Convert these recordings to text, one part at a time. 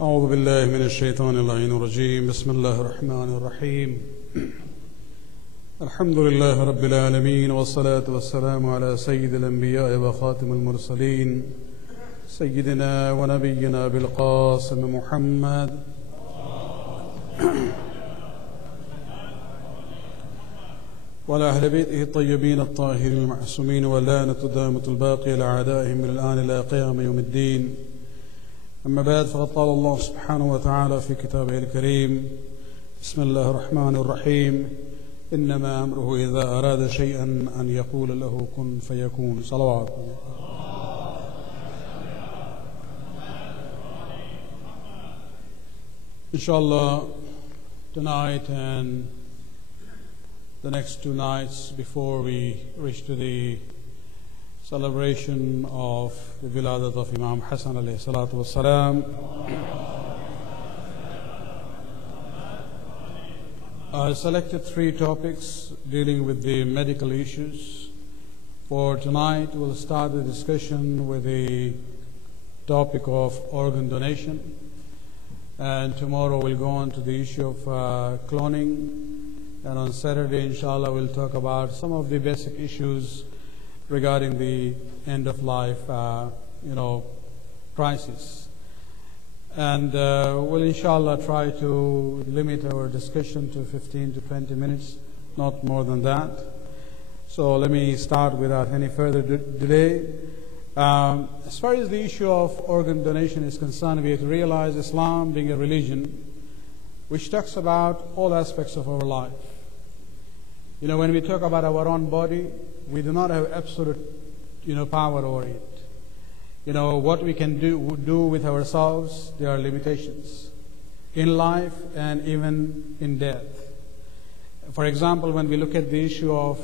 أعوذ بالله من الشيطان اللعين الرجيم. بسم الله الرحمن الرحيم. الحمد لله رب العالمين، والصلاة والسلام على سيد الأنبياء وخاتم المرسلين سيدنا ونبينا بالقاسم محمد وعلى أهل بيته الطيبين الطاهرين المعصومين، واللعنة الدائمة الباقية لأعدائهم من الآن إلى قيام يوم الدين. أما بعد، فقد قال الله سبحانه وتعالى في كتابه الكريم: بسم الله الرحمن الرحيم، إنما أمره إذا أراد شيئا أن يقول له كن فيكون. صلوات. Inshallah, tonight and the next two nights before we reach to the celebration of the Wiladat of Imam Hassan alayhi salatu wassalam, I selected three topics dealing with the medical issues. For tonight, we'll start the discussion with the topic of organ donation, and tomorrow we'll go on to the issue of cloning, and on Saturday, inshallah, we'll talk about some of the basic issues regarding the end-of-life, crisis. And we'll inshallah try to limit our discussion to 15 to 20 minutes, not more than that. So let me start without any further delay. As far as the issue of organ donation is concerned, we have to realize Islam being a religion which talks about all aspects of our life. When we talk about our own body, we do not have absolute, power over it. What we can do with ourselves, there are limitations in life and even in death. For example, when we look at the issue of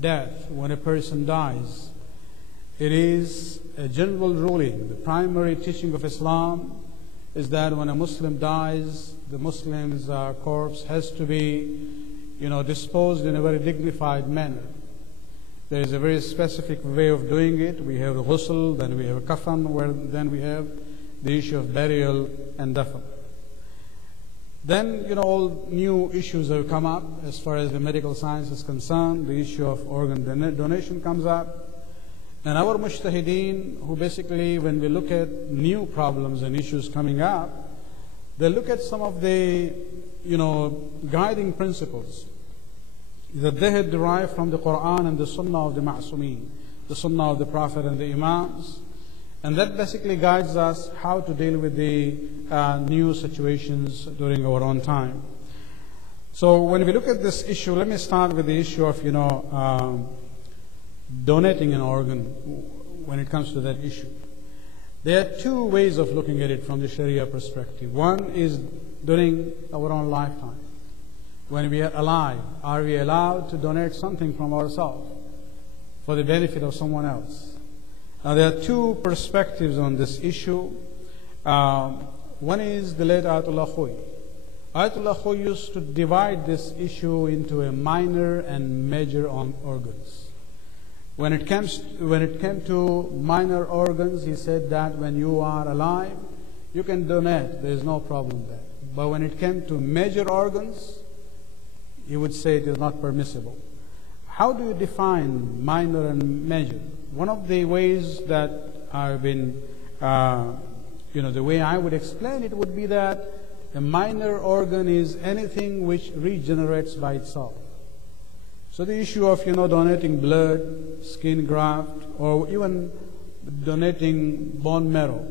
death, when a person dies, it is a general ruling. The primary teaching of Islam is that when a Muslim dies, the Muslim's corpse has to be, disposed in a very dignified manner. There is a very specific way of doing it. We have the ghusl, then we have a kafan, then we have the issue of burial and dafn. Then, all new issues have come up as far as the medical science is concerned. The issue of organ donation comes up. And our mujtahideen, who basically, when we look at new problems and issues coming up, they look at some of the, guiding principles that they had derived from the Quran and the Sunnah of the Ma'asumeen, the Sunnah of the Prophet and the Imams. And that basically guides us how to deal with the new situations during our own time. So when we look at this issue, let me start with the issue of, donating an organ when it comes to that issue. There are two ways of looking at it from the Sharia perspective. One is during our own lifetime. When we are alive, are we allowed to donate something from ourselves for the benefit of someone else? Now, there are two perspectives on this issue. One is the late Ayatollah Khoy. Ayatollah Khoy used to divide this issue into a minor and major organs. When it came to minor organs, he said that when you are alive, you can donate. There is no problem there. But when it came to major organs, he would say it is not permissible. How do you define minor and major? One of the ways that I've been, the way I would explain it would be that a minor organ is anything which regenerates by itself. So the issue of, donating blood, skin graft, or even donating bone marrow,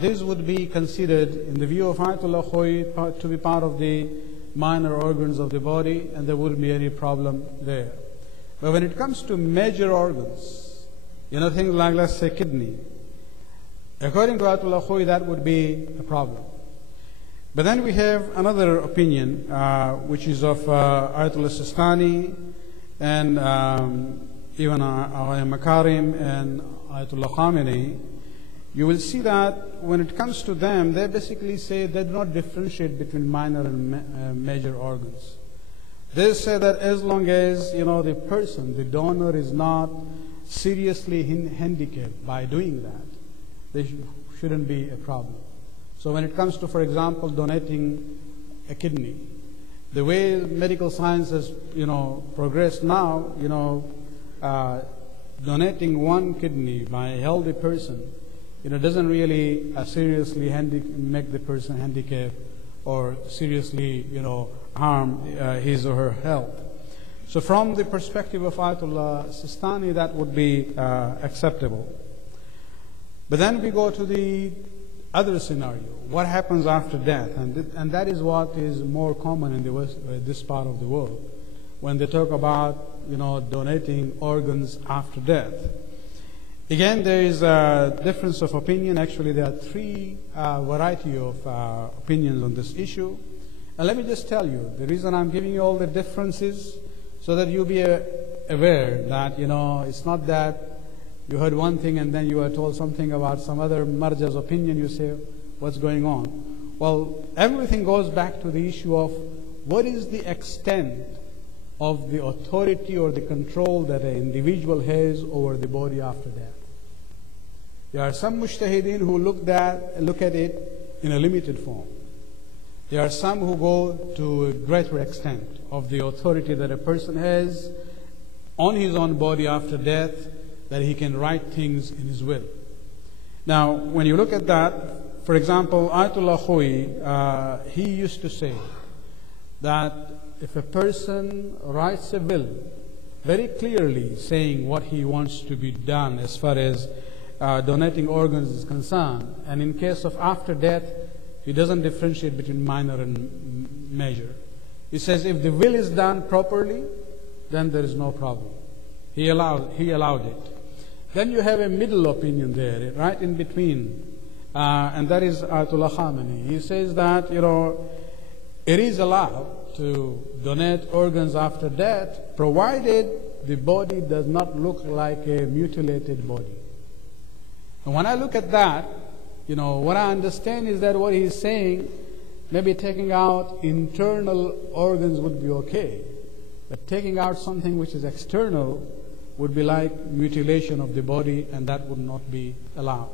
this would be considered, in the view of Ayatollah Khoy, to be part of the minor organs of the body, and there wouldn't be any problem there. But when it comes to major organs, things like, let's say, kidney, according to Ayatollah Khoy, that would be a problem. But then we have another opinion, which is of Ayatollah Sistani and even Ayatollah Makarim and Ayatollah Khamenei. You will see that when it comes to them, they basically say they do not differentiate between minor and major organs. They say that as long as, the person, the donor, is not seriously handicapped by doing that, there shouldn't be a problem. So when it comes to, for example, donating a kidney, the way medical science has, progressed now, donating one kidney by a healthy person, doesn't really seriously make the person handicapped or seriously, harm his or her health. So from the perspective of Ayatollah Sistani, that would be acceptable. But then we go to the other scenario. What happens after death? And that is what is more common in this part of the world. When they talk about, donating organs after death. Again, there is a difference of opinion. Actually, there are three variety of opinions on this issue. And let me just tell you, the reason I'm giving you all the differences, so that you'll be aware that, it's not that you heard one thing and then you were told something about some other marja's opinion, you say, what's going on? Well, everything goes back to the issue of what is the extent of the authority or the control that an individual has over the body after death. There are some mujtahideen who look at it in a limited form. There are some who go to a greater extent of the authority that a person has on his own body after death, that he can write things in his will. Now, when you look at that, for example, Ayatollah Khoei, he used to say that if a person writes a will very clearly saying what he wants to be done as far as donating organs is concerned, and in case of after death, he doesn't differentiate between minor and major. He says if the will is done properly, then there is no problem. He allowed it. Then you have a middle opinion there, right in between, and that is Ayatollah Khamenei. He says that it is allowed to donate organs after death, provided the body does not look like a mutilated body. And when I look at that, what I understand is that what he's saying, maybe taking out internal organs would be okay, but taking out something which is external would be like mutilation of the body, and that would not be allowed.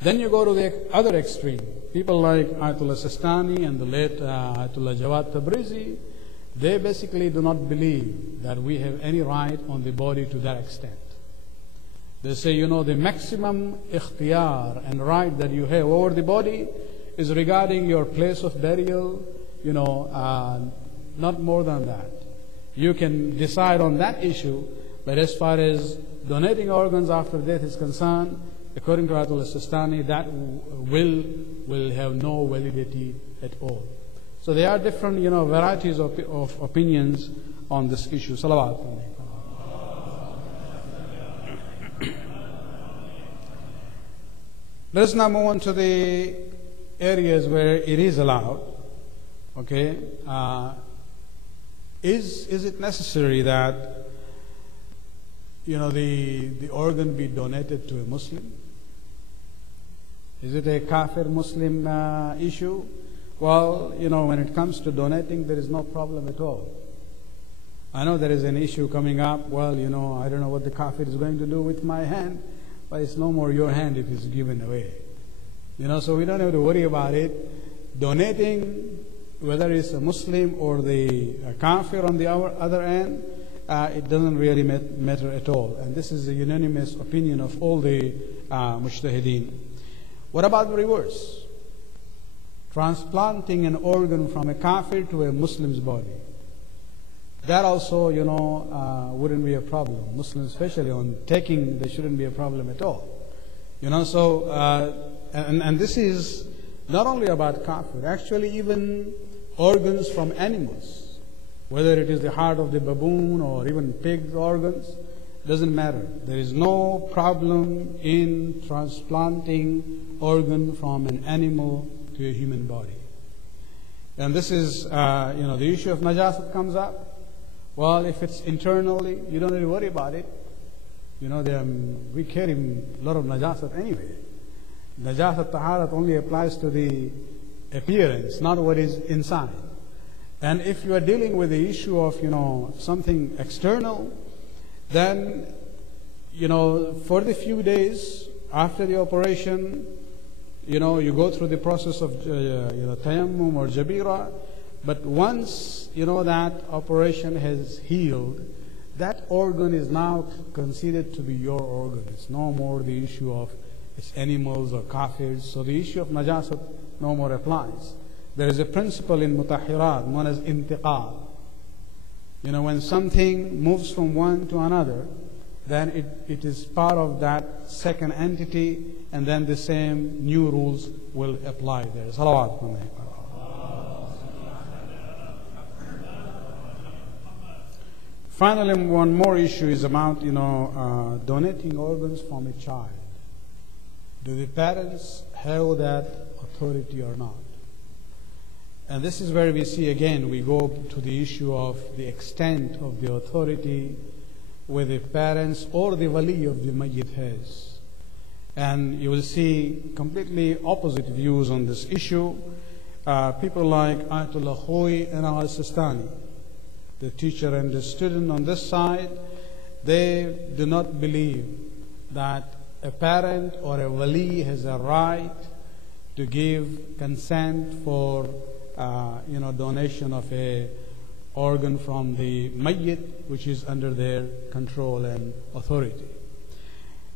Then you go to the other extreme. People like Ayatollah Sistani and the late Ayatollah Jawad Tabrizi, they basically do not believe that we have any right on the body to that extent. They say, the maximum ikhtiyar and right that you have over the body is regarding your place of burial, not more than that. You can decide on that issue, but as far as donating organs after death is concerned, according to Ayatollah Sistani, that will have no validity at all. So there are different, varieties of opinions on this issue. Salawat. Let us now move on to the areas where it is allowed. Okay, is it necessary that the organ be donated to a Muslim? Is it a kafir Muslim issue? Well, when it comes to donating, there is no problem at all. I know there is an issue coming up. Well, I don't know what the kafir is going to do with my hand, but it's no more your hand if it's given away. So we don't have to worry about it. Donating, whether it's a Muslim or the kafir on the other end, it doesn't really matter at all. And this is a unanimous opinion of all the mujtahideen. What about the reverse? Transplanting an organ from a kafir to a Muslim's body. That also, wouldn't be a problem. Muslims, especially on taking, there shouldn't be a problem at all. And this is not only about kafir. Actually, even organs from animals, whether it is the heart of the baboon or even pig organs, doesn't matter. There is no problem in transplanting organ from an animal to a human body. And this is, the issue of najasat comes up. Well, if it's internally, you don't really worry about it. We carry a lot of najasat anyway. Najasat taharat only applies to the appearance, not what is inside. And if you are dealing with the issue of, something external, then, for the few days after the operation, you go through the process of tayammum or jabira, but once that operation has healed, that organ is now considered to be your organ. It's no more the issue of it's animals or kafirs. So the issue of najasat no more applies. There is a principle in mutahirat known as intiqal. When something moves from one to another, then it is part of that second entity, and then the same new rules will apply there. Salawat. Finally, one more issue is about donating organs from a child. Do the parents have that authority or not? And this is where we see again, we go to the issue of the extent of the authority where the parents or the wali of the mayyit has. And you will see completely opposite views on this issue. People like Ayatollah Khoy and al-Sistani, the teacher and the student on this side, they do not believe that a parent or a wali has a right to give consent for donation of a organ from the mayyit, which is under their control and authority,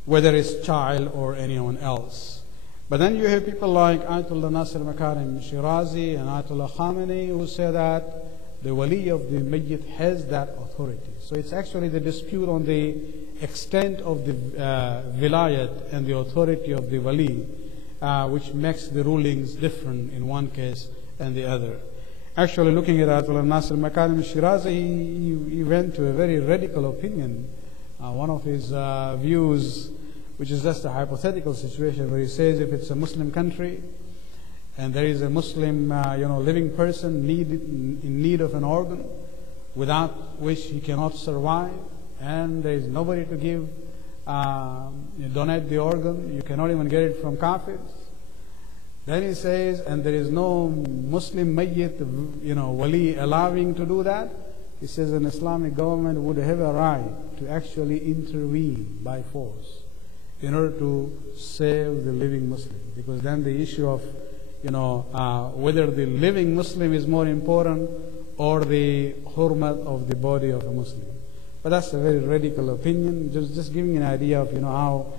whether it's child or anyone else. But then you have people like Ayatollah Nasir Makarim Shirazi and Ayatollah Khamenei who say that the wali of the mayyit has that authority. So it's actually the dispute on the extent of the vilayat and the authority of the wali, which makes the rulings different in one case and the other. Actually, looking at Ayatollah Nasir Makarim Shirazi, he went to a very radical opinion. One of his views, which is just a hypothetical situation, where he says if it's a Muslim country and there is a Muslim living person in need of an organ without which he cannot survive, and there is nobody to give donate the organ, you cannot even get it from kafirs. Then he says, and there is no Muslim mayyit, wali allowing to do that. He says an Islamic government would have a right to actually intervene by force in order to save the living Muslim. Because then the issue of, whether the living Muslim is more important or the hurmat of the body of a Muslim. But that's a very radical opinion, just giving an idea of, how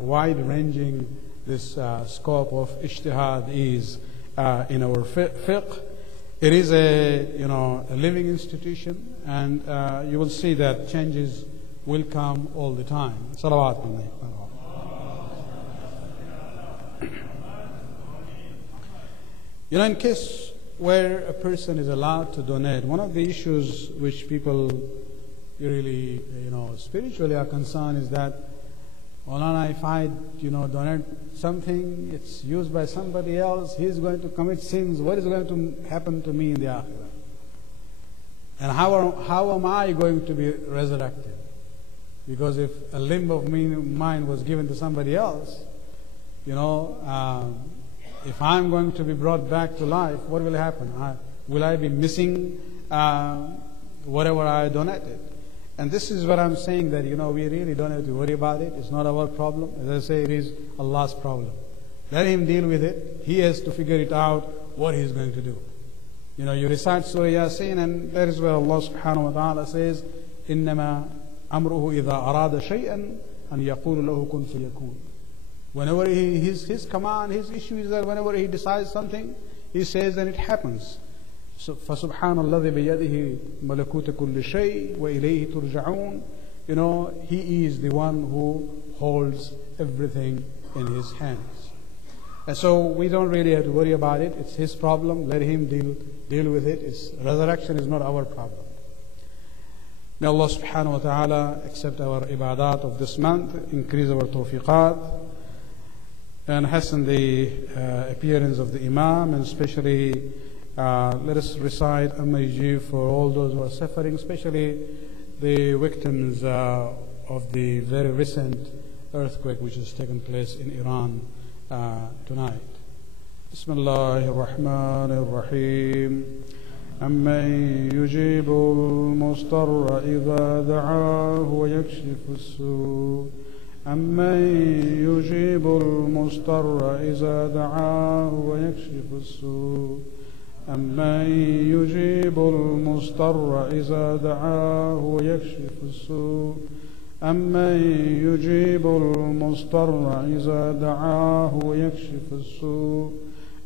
wide-ranging this scope of ijtihad is in our fiqh. It is a living institution, and you will see that changes will come all the time. Salawat. In case where a person is allowed to donate, one of the issues which people really, spiritually are concerned is that, if I, donate something, it's used by somebody else, he's going to commit sins, what is going to happen to me in the akhirah? And how am I going to be resurrected? Because if a limb of mine was given to somebody else, if I'm going to be brought back to life, what will happen? Will I be missing whatever I donated? And this is what I'm saying, that, we really don't have to worry about it. It's not our problem. As I say, it is Allah's problem. Let Him deal with it. He has to figure it out what He's going to do. You recite Surah Yasin, and that is where Allah subhanahu wa ta'ala says, إِنَّمَا أَمْرُهُ إِذَا أَرَادَ شَيْئًا أَنْ يَقُولُ لَهُ كُنْ فَيَكُونُ. Whenever his command, his issue is that whenever He decides something, He says, and it happens. So, فَسُبْحَانَ الَّذِي بِيَدِهِ مَلَكُوتَ كُلِّ شَيْءٍ وَإِلَيْهِ تُرْجَعُونَ He is the one who holds everything in His hands. And so we don't really have to worry about it. It's His problem. Let Him deal with it. Resurrection is not our problem. May Allah subhanahu wa ta'ala accept our ibadat of this month, increase our tawfiqat, and hasten the appearance of the Imam, and especially let us recite Amma Yajib for all those who are suffering, especially the victims of the very recent earthquake which has taken place in Iran tonight. Bismillah ar-Rahman ar-Rahim. أَمَّن يُجِيبُ الْمُضْطَرَّ إِذَا دَعَاهُ وَيَكْشِفُ السُّوءَ أمن يجيب المضطر إذا دعاه ويكشف السوء أمن يجيب المضطر إذا دعاه ويكشف السوء أمن يجيب المضطر إذا دعاه ويكشف السوء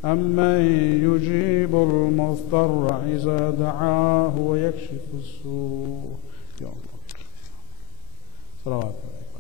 أمن يجيب المضطر إذا دعاه ويكشف السوء. يا الله صلوات عليك.